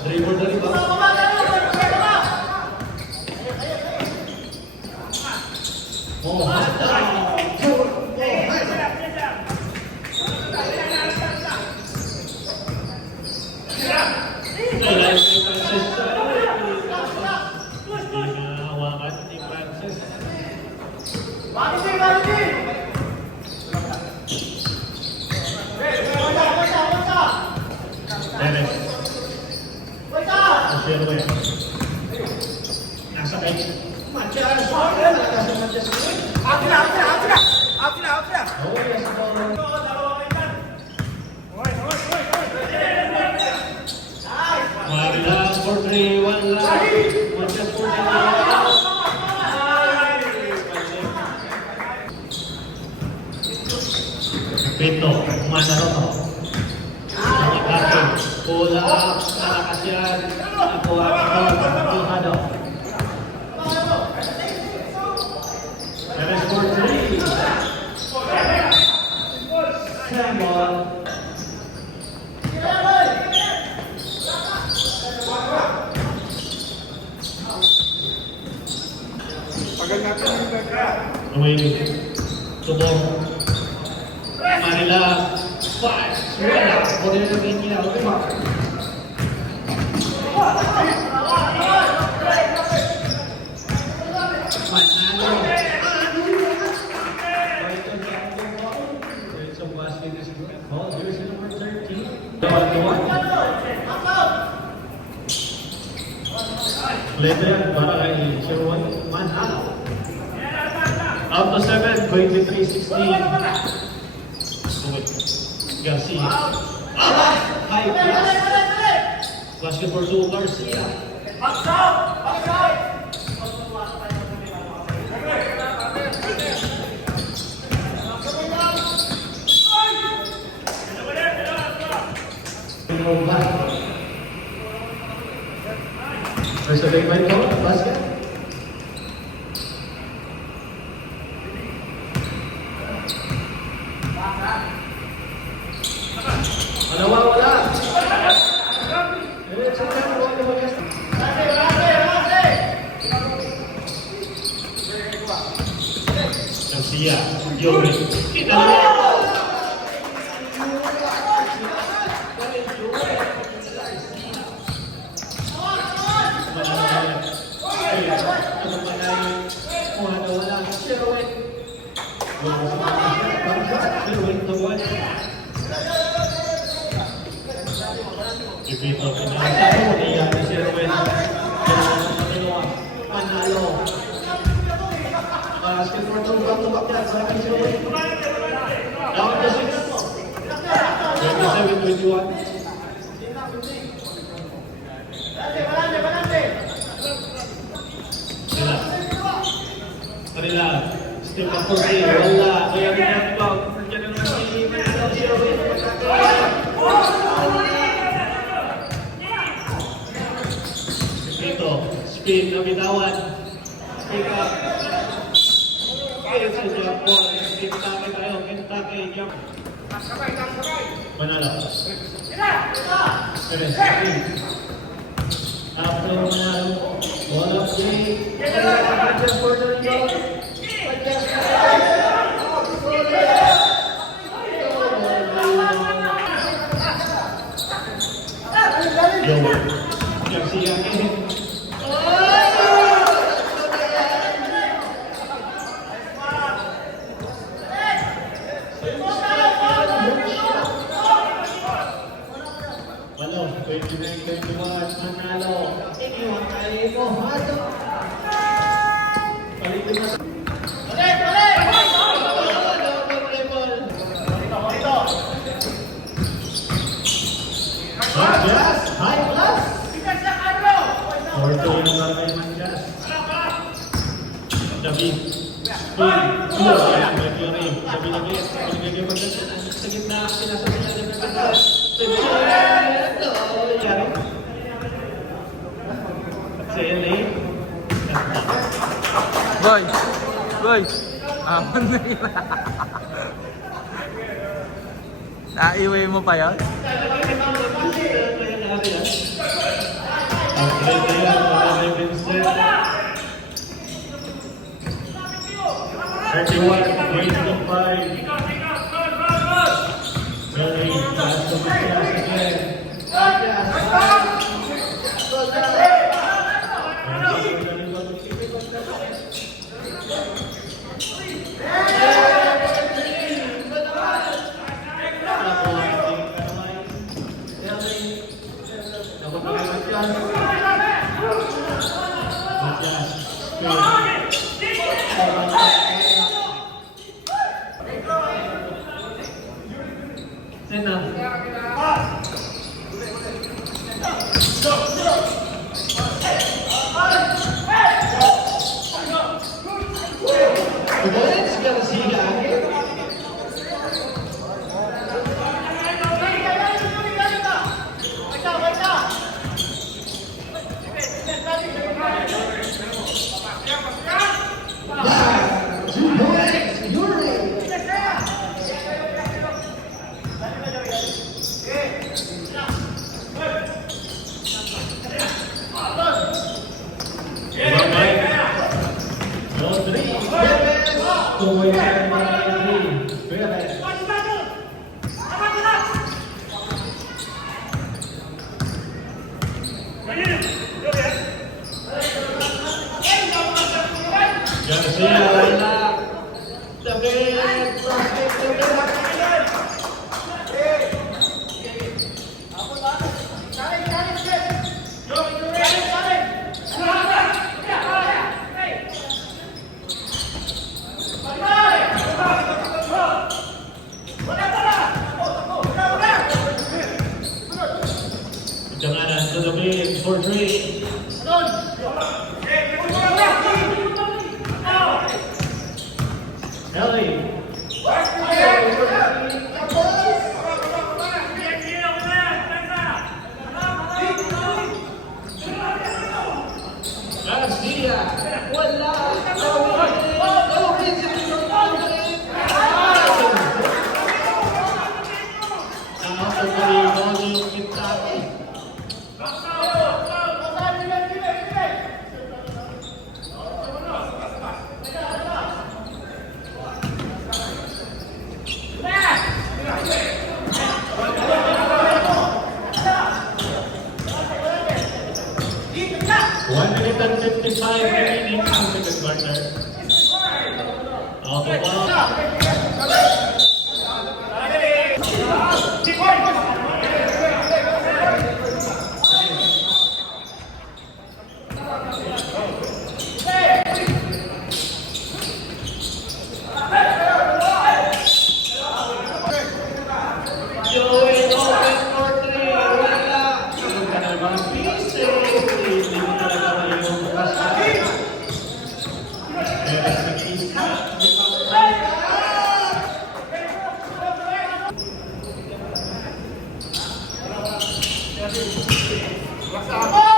Dribble dari bawah. Pito, Manaroto. Nakakasin. Bola, malakas yan. Nakuha ito. Tuhado. Seven for three. Sambol. Lumayin. Tubong. Manila 5. Wala. Boleh lagi niya. Manalo. It's a basket is good. Oh, jersey number 13. Leader para kay 01 Manalo. Out to 7, 23-16. Garcia. High pass. Basketball to Garcia. First of all, basket. Wala. Garcia, Yogi. Ipito pinasa iyan si Ruben. Manalo. Basketball to back yan sa akin si Ruben. Down to 6. 27-21. Kanila. Still up for 3. Wala. Kaya ginagawa. Diyan naman si Ruben. Speed na bitawan. Speed up. Kaya sa jump ball. Kentucky tayo. Kentucky jump. Manalo. Perez. After Manalo. Ball of play. Garcia. Manalo, 29-21, Manalo. Iniwan tayo mo. Hato. Palitin na. Balik! Manjas, high class. Orto yung mga Manjas. David. Spin. Mercury. Sabi lagi. Pinagay Manjas. Sa gitna. Sinasabi niya ng Manjas. Boy, amon na yun. Naiwi mo pa yun? Kaya nabi yan. Ang trade na yan, para kay Vincent. 31-25. Very fast to the class again. Jangan to the big for three. Ellie. Garcia. Wala. One minute and 55 remaining in the second quarter. Off the ball. Joey open for three. Wala. Ano ka na ba? Pieces. Hindi mo talaga kayo makasya. Pero sa pista. What's up?